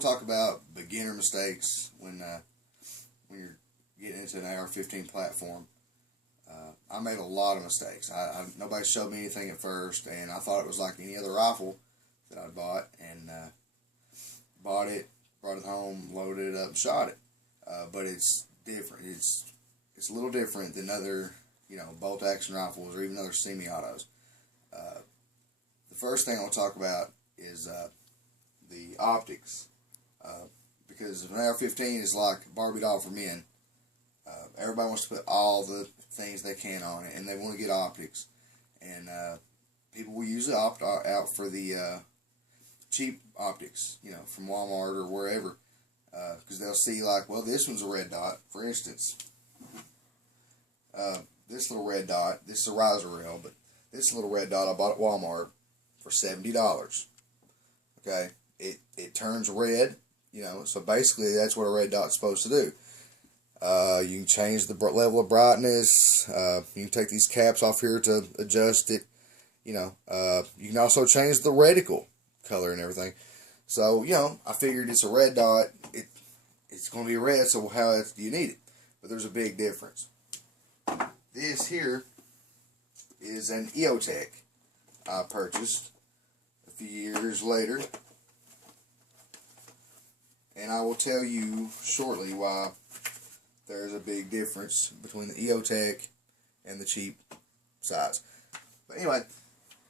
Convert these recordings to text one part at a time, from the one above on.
want to talk about beginner mistakes when you're getting into an AR-15 platform. I made a lot of mistakes. Nobody showed me anything at first, and I thought it was like any other rifle that I bought, and bought it, brought it home, loaded it up, and shot it. But it's different. It's a little different than other, bolt action rifles or even other semi-autos. The first thing I want to talk about is the optics, because an AR-15 is like a Barbie doll for men. Everybody wants to put all the things they can on it, and they want to get optics. And people will usually opt out for the cheap optics, from Walmart or wherever, because they'll see like, well, this one's a red dot, for instance. This little red dot, this is a riser rail, but this little red dot I bought at Walmart for $70. Okay, it turns red, so basically that's what a red dot's supposed to do. You can change the level of brightness. You can take these caps off here to adjust it. You can also change the reticle color and everything. So, I figured it's a red dot. It's going to be red, so how else do you need it? But there's a big difference. This here is an EOTech I purchased a few years later. And I will tell you shortly why there's a big difference between the EOTech and the cheap size. But anyway,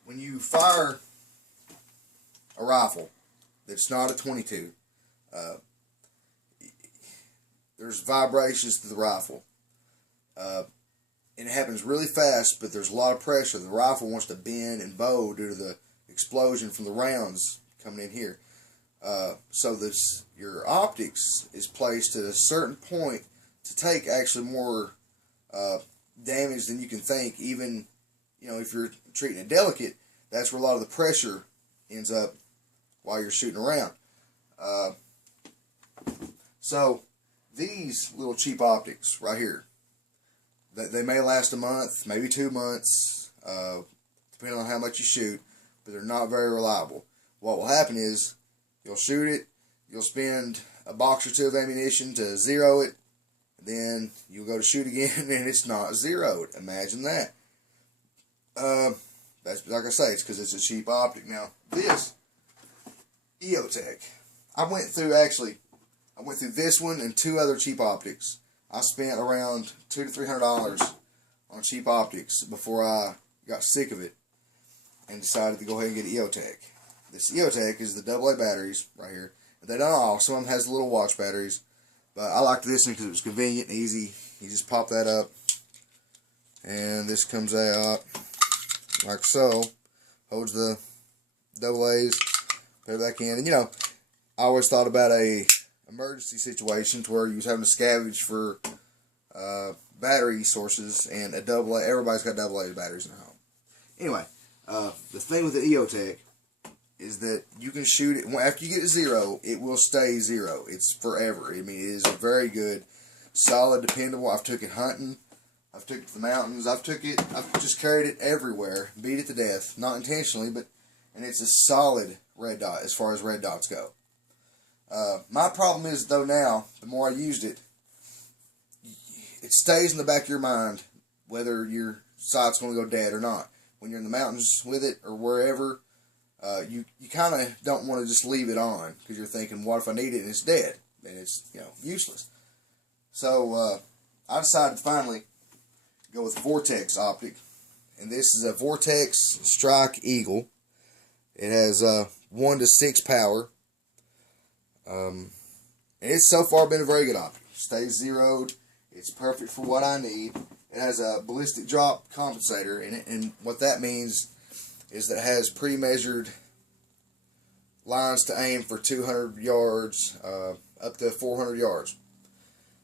when you fire a rifle that's not a 22, there's vibrations to the rifle. And it happens really fast, but there's a lot of pressure. The rifle wants to bend and bow due to the explosion from the rounds coming in here. So your optics is placed at a certain point to take actually more damage than you can think. Even, if you're treating it delicate, that's where a lot of the pressure ends up while you're shooting around. So these little cheap optics right here, they may last a month, maybe 2 months, depending on how much you shoot, but they're not very reliable. What will happen is you'll shoot it, you'll spend a box or two of ammunition to zero it, then you'll go to shoot again and it's not zeroed. Imagine that. That's like I say, it's because it's a cheap optic. Now, this EOTech, I went through this one and 2 other cheap optics. I spent around $200 to $300 on cheap optics before I got sick of it and decided to go ahead and get EOTech. This EOTech is the AA batteries right here. They don't all. Some of them has little watch batteries, but I liked this one because it was convenient and easy. You just pop that up, and this comes out like so. Holds the AA's, put it back in, and I always thought about a emergency situation to where you was having to scavenge for battery sources, and a AA. Everybody's got AA batteries in their home. Anyway, the thing with the EOTech is that you can shoot it after you get to zero. It will stay zero. It's forever. I mean, it is a very good, solid, dependable. I've took it hunting. I've took it to the mountains. I've just carried it everywhere, beat it to death, not intentionally, and it's a solid red dot as far as red dots go. My problem is, though, now, the more I used it, it stays in the back of your mind whether your sight's going to go dead or not. When you're in the mountains with it or wherever, you kind of don't want to just leave it on because you're thinking, what if I need it and it's dead? And it's, useless. So I decided to finally go with Vortex optic. And this is a Vortex Strike Eagle. It has 1 to 6 power. And it's so far been a very good optic. Stays zeroed. It's perfect for what I need. It has a ballistic drop compensator in it, and what that means is that it has pre-measured lines to aim for 200 yards up to 400 yards.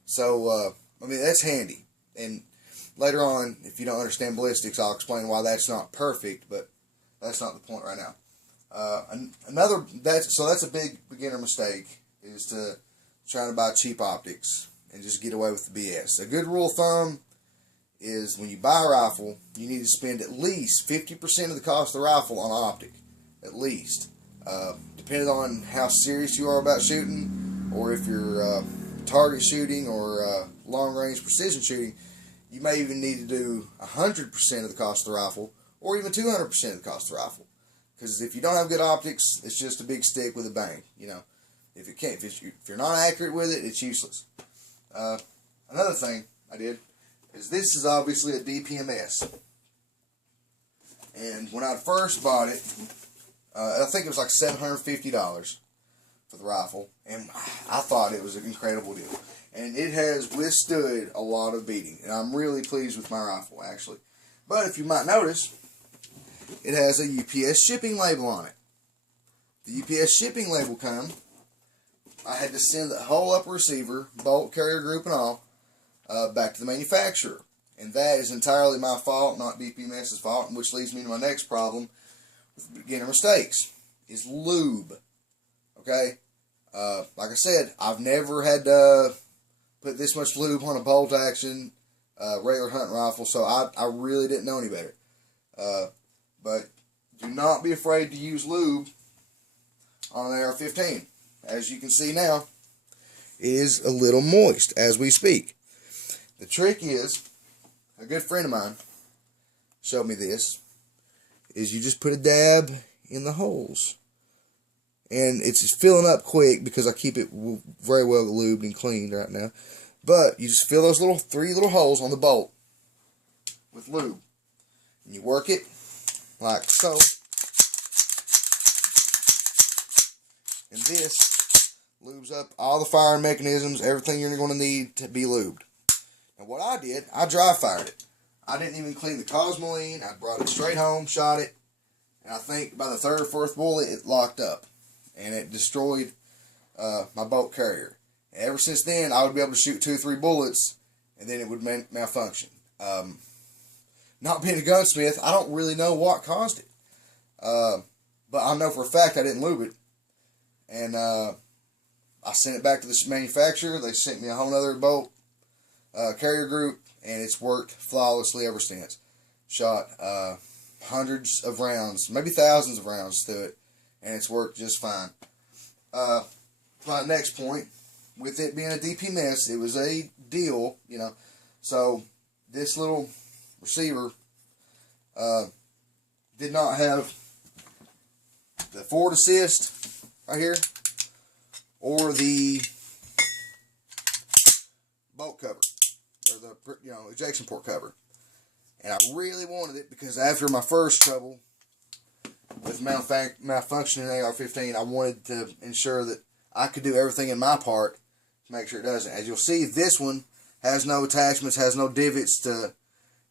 So, that's handy. And later on, if you don't understand ballistics, I'll explain why that's not perfect, but that's not the point right now. That's a big beginner mistake, is to try to buy cheap optics and just get away with the BS. A good rule of thumb is when you buy a rifle, you need to spend at least 50% of the cost of the rifle on optic, at least. depending on how serious you are about shooting, or if you're target shooting or long-range precision shooting, you may even need to do 100% of the cost of the rifle, or even 200% of the cost of the rifle. Because if you don't have good optics, it's just a big stick with a bang. You know, if you're not accurate with it, it's useless. Another thing I did is this is obviously a DPMS, and when I first bought it, I think it was like $750 for the rifle, and I thought it was an incredible deal. And it has withstood a lot of beating, and I'm really pleased with my rifle, actually. But if you might notice, it has a UPS shipping label on it. The UPS shipping label come, I had to send the whole upper receiver, bolt, carrier group, and all, back to the manufacturer. And that is entirely my fault, not DPMS's fault, which leads me to my next problem with beginner mistakes, is lube. Okay? Like I said, I've never had to put this much lube on a bolt action regular hunting rifle, so I really didn't know any better. But do not be afraid to use lube on an AR15. As you can see now, it is a little moist as we speak. The trick is, a good friend of mine showed me this, is you just put a dab in the holes. And it's just filling up quick because I keep it very well lubed and cleaned right now. But you just fill those three little holes on the bolt with lube. And you work it like so. And this lubes up all the firing mechanisms, everything you're going to need to be lubed. And what I did, I dry fired it. I didn't even clean the Cosmoline. I brought it straight home, shot it, and I think by the third or fourth bullet, it locked up. And it destroyed my bolt carrier. And ever since then, I would be able to shoot 2 or 3 bullets, and then it would malfunction. Not being a gunsmith, I don't really know what caused it. But I know for a fact I didn't lube it. And I sent it back to the manufacturer. They sent me a whole other bolt carrier group, and it's worked flawlessly ever since. Shot hundreds of rounds, maybe thousands of rounds to it, and it's worked just fine. My next point, with it being a DPMS, it was a deal, you know. So this little receiver did not have the forward assist right here, or the bolt cover, or the ejection port cover. And I really wanted it because after my first trouble with malfunctioning AR-15, I wanted to ensure that I could do everything in my part to make sure it doesn't. As you'll see, this one has no attachments, has no divots to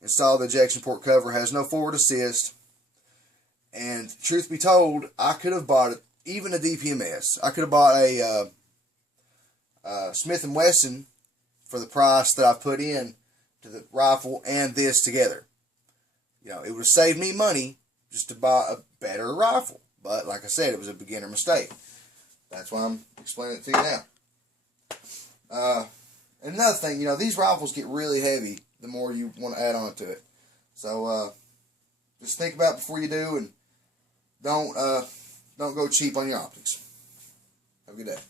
install the ejection port cover, has no forward assist. And truth be told, I could have bought it, even a DPMS. I could have bought a Smith & Wesson for the price that I put in to the rifle and this together. You know, it would have saved me money just to buy a better rifle. But like I said, it was a beginner mistake. That's why I'm explaining it to you now. And another thing, you know, these rifles get really heavy the more you want to add on to it. So just think about it before you do, and don't go cheap on your optics. Have a good day.